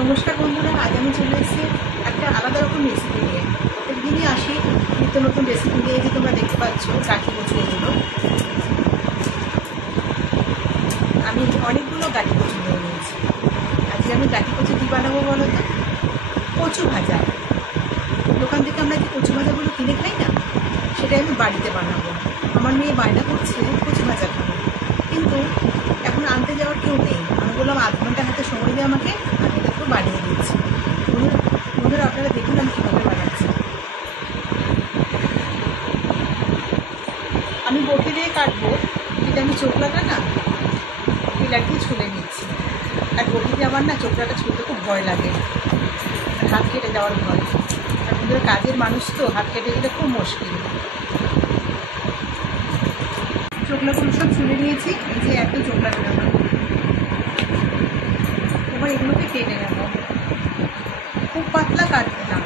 নমস্কার বন্ধুরা, আজ আমি চলে এসেছি একটা আলাদা রকম রেসিপি নিয়ে। প্রত্যেকদিনই আসি নিত্য নতুন রেসিপি নিয়ে, যে তোমরা দেখতে পাচ্ছ কাঠি কচু। এগুলো আমি অনেকগুলো কাঠি কচু নিয়ে নিয়েছি। আজকে আমি কাঠি কচু কী বানাবো বলো তো? কচু ভাজা। দোকান থেকে আমরা যে কচু ভাজাগুলো কিনে খাই না, সেটাই আমি বাড়িতে বানাবো। আমার মেয়ে বায়না করছে কচু ভাজা খাবো, কিন্তু এখন আনতে যাওয়ার কেউ নেই। আমি বললাম আধ ঘন্টা হাতে সময় দিয়ে আমাকে, আমি এটা তো বানিয়ে দিচ্ছি। বন্ধুরা আপনারা দেখুন আমি কীভাবে বানাচ্ছি। আমি বটি দিয়ে কাটবো, যেটা আমি চোখলাটা না পিলার দিয়ে ছুলে নিচ্ছি। আর বটি দিয়ে আমার না চোখলাটা ছুলতে খুব ভয় লাগে, হাত কেটে যাওয়ার ভয়। আর বন্ধুরা কাজের মানুষ তো, হাত কেটে গেলে খুব মুশকিল। চোখলাগুলো সব ছুলে নিয়েছি, এই যে এত চোখলা নেব। এবার এগুলোকে কেটে নেব। খুব পাতলা কাটবে না,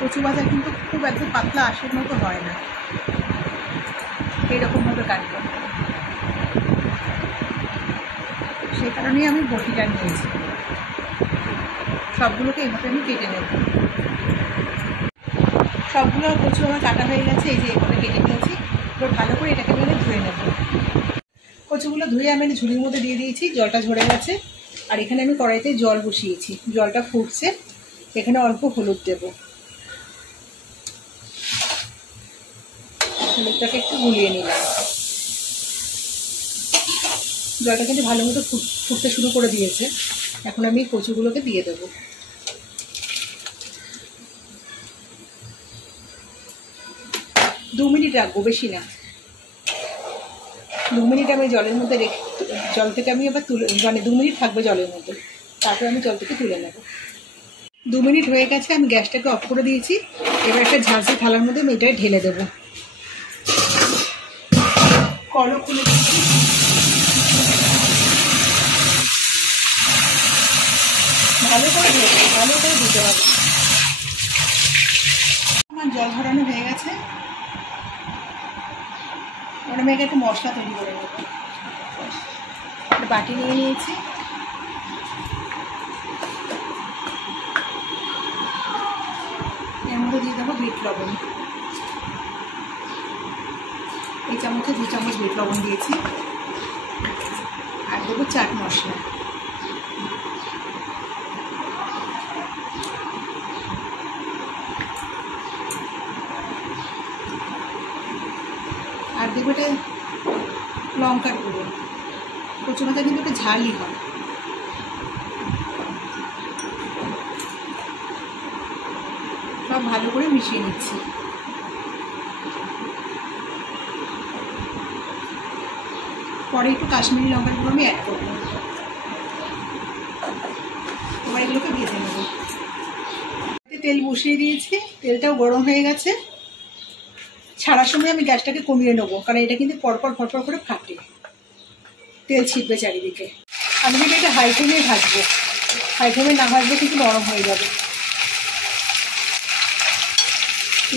কচু ভাজা কিন্তু খুব একদম পাতলা আঁশের মতো হয় না, এইরকমভাবে কাটবো। সেই কারণেই আমি বটিটা নিয়েছি। সবগুলোকে এভাবে আমি কেটে নেব। সবগুলো কচু আমার কাটা হয়ে গেছে, এই যে এভাবে কেটে নিয়েছি। এবার ভালো করে এটাকে আমি ধুয়ে নেব। কচুগুলো ধুয়ে আমি ঝুড়ির মধ্যে দিয়ে দিয়েছি, জলটা ঝরে গেছে। আর এখানে আমি কড়াইতে জল বসিয়েছি, জলটা ফুটছে। এখানে অল্প হলুদ দেব, হলুদটাকে একটু গুলিয়ে নিলাম। জলটা কিন্তু ভালো মতো ফুটতে শুরু করে দিয়েছে। এখন আমি কচুগুলোকে দিয়ে দেব। দু মিনিট রাখবো, বেশি না। 2 মিনিট আমি জলের মধ্যে রেখে, জল থেকে আমি আবার তুলে, মানে 2 মিনিট থাকবে জলের মধ্যে, তারপরে আমি জল থেকে তুলে নেব। 2 মিনিট হয়ে গেছে, আমি গ্যাসটাকে অফ করে দিয়েছি। এবার একটা ঝাঁঝরি থালার মধ্যে আমি এটাকে ঢেলে দেবো। কড়া খুলে দিচ্ছি। ভালো করে দিতে হবে। আমার জল ধরানো হয়ে গেছে। এবার আমি একটা মশলা তৈরি করে নেব। একটা বাটি নিয়ে নিয়েছি, এর মধ্যে দিয়ে দেবো বিট লবণ। এই চামচে 2 চামচ বিট লবণ দিয়েছি। আর দেবো চাট মশলা। আর দেবো এটা লঙ্কার গুঁড়ো। কচু ভাজা কিন্তু একটা ঝালই হয়। সব ভালো করে মিশিয়ে নিচ্ছি। পরে একটু কাশ্মীরি লঙ্কার গুঁড়ো আমি অ্যাড করবো। এবার এগুলোকে ভেজে নেব। তেল বসিয়ে দিয়েছি, তেলটাও গরম হয়ে গেছে। ছাড়ার সময় আমি গ্যাসটাকে কমিয়ে নেবো, কারণ এটা কিন্তু পরপর করে ফাটে, তেল ছিটবে চারিদিকে। আমি কিন্তু এটা হাই ফ্লেমে ভাজবো, হাই ফ্লেমে না ভাজলে কিন্তু নরম হয়ে যাবে।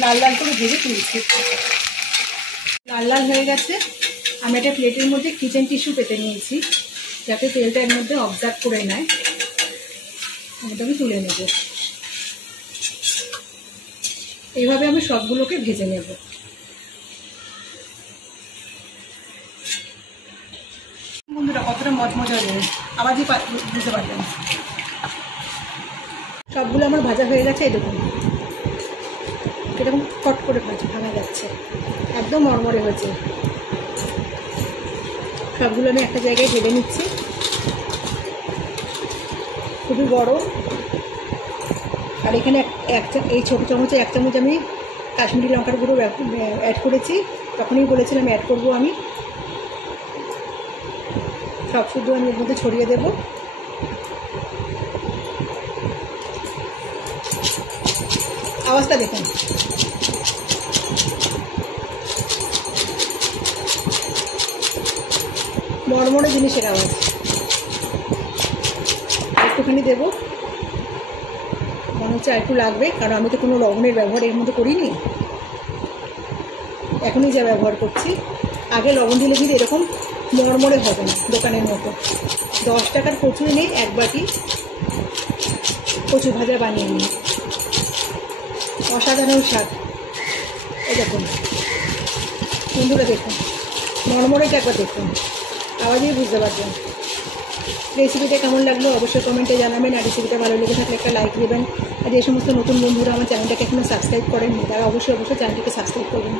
লাল লাল করে ভেজে তুলছি। লাল লাল হয়ে গেছে। আমি একটা প্লেটের মধ্যে কিচেন টিস্যু পেতে নিয়েছি, যাতে তেলটা এর মধ্যে অবজার্ভ করে নেয়। এটা আমি তুলে নেব। এইভাবে আমি সবগুলোকে ভেজে নেব। বন্ধুরা কতটা মজমজা হবে, আওয়াজই বুঝতে পারবেন। সবগুলো আমার ভাজা হয়ে গেছে। এই দেখুন এরকম কট করে ভাঙা যাচ্ছে, একদম মরমরে হয়েছে। সবগুলো আমি একটা জায়গায় ঢেলে নিচ্ছি। খুবই গরম। আর এখানে এই ছোটো চামচে 1 চামচ আমি কাশ্মীরি লঙ্কার গুঁড়ো অ্যাড করেছি। তখনই বলেছিলাম অ্যাড করবো আমি। সব শুধু আমি এর মধ্যে ছড়িয়ে দেব। আওয়াজটা দেখুন, মরমরে জিনিসের আওয়াজ। একটুখানি দেবো, মনে হচ্ছে একটু লাগবে, কারণ আমি তো কোনো লবণের ব্যবহার এর মধ্যে করিনি, এখনই যা ব্যবহার করছি। আগে লবণ দিলে কিন্তু এরকম মরমরে হবে না দোকানের মতো। 10 টাকার কচু নেই 1 বাটি, কচু ভাজা বানিয়ে নিই। অসাধারণ স্বাদ। এই দেখুন বন্ধুরা, দেখুন নরমরেটা একবার দেখুন, আওয়াজেই বুঝতে পারবেন। রেসিপিটা কেমন লাগলো অবশ্যই কমেন্টে জানাবেন। আর রেসিপিটা ভালো লেগে থাকলে একটা লাইক দেবেন। আর যে সমস্ত নতুন বন্ধুরা আমার চ্যানেলটাকে এখনও সাবস্ক্রাইব করেননি তারা অবশ্যই চ্যানেলটিকে সাবস্ক্রাইব করবেন।